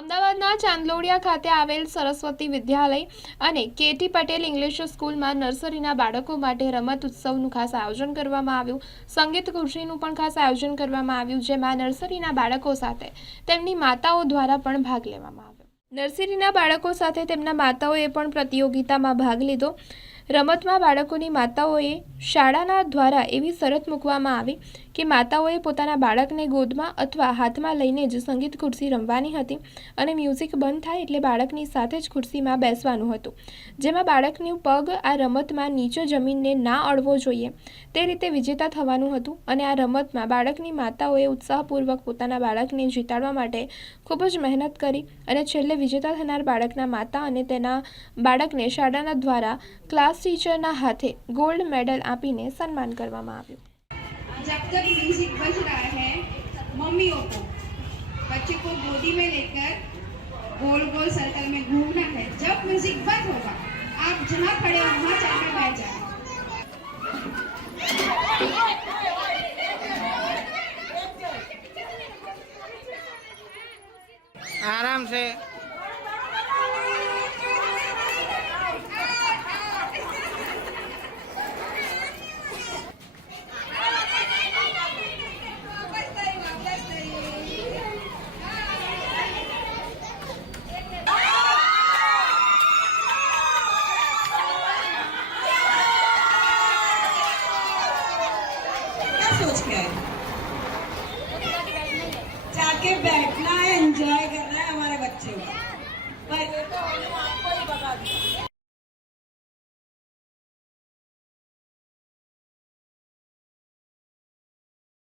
અમદાવાદના ચાંદલોડિયા ખાતે આવેલ સરસ્વતી વિદ્યાલય અને કેટી પટેલ ઇંગ્લિશ સ્કૂલમાં નર્સરીના બાળકો માટે રમત ઉત્સવનું ખાસ આયોજન કરવામાં આવ્યું. સંગીત ખુરશીનું પણ ખાસ આયોજન કરવામાં આવ્યું, જેમાં નર્સરીના બાળકો સાથે તેમની માતાઓ દ્વારા પણ ભાગ લેવામાં આવ્યો. નર્સરીના બાળકો સાથે તેમના માતાઓએ પણ પ્રતિયોગિતામાં ભાગ લીધો. રમતમાં બાળકોની માતાઓએ શાળાના દ્વારા એવી શરત મૂકવામાં આવી કે માતાઓએ પોતાના બાળકને ગોદમાં અથવા હાથમાં લઈને જ સંગીત ખુરશી રમવાની હતી અને મ્યુઝિક બંધ થાય એટલે બાળકની સાથે જ ખુરશીમાં બેસવાનું હતું. જેમાં બાળકનું પગ આ રમતમાં નીચે જમીનને ના અડવો જોઈએ. તે રીતે વિજેતા થવાનું હતું અને આ રમતમાં બાળકની માતાઓએ ઉત્સાહપૂર્વક પોતાના બાળકને જીતાડવા માટે ખૂબ જ મહેનત કરી અને છેલ્લે વિજેતા થનાર બાળકના માતા અને તેના બાળકને શાળાના દ્વારા ક્લાસ ટીચરના હાથે ગોલ્ડ મેડલ આપીને સન્માન કરવામાં આવ્યું जब तक म्यूजिक बज रहा है मम्मियों को बच्चे को गोदी में लेकर गोल गोल सर्कल में घूमना है जब म्यूजिक बंद होगा आप जहाँ खड़े हो वहाँ जाकर बैठ जाना आराम से जाके बैठना है एंजॉय करना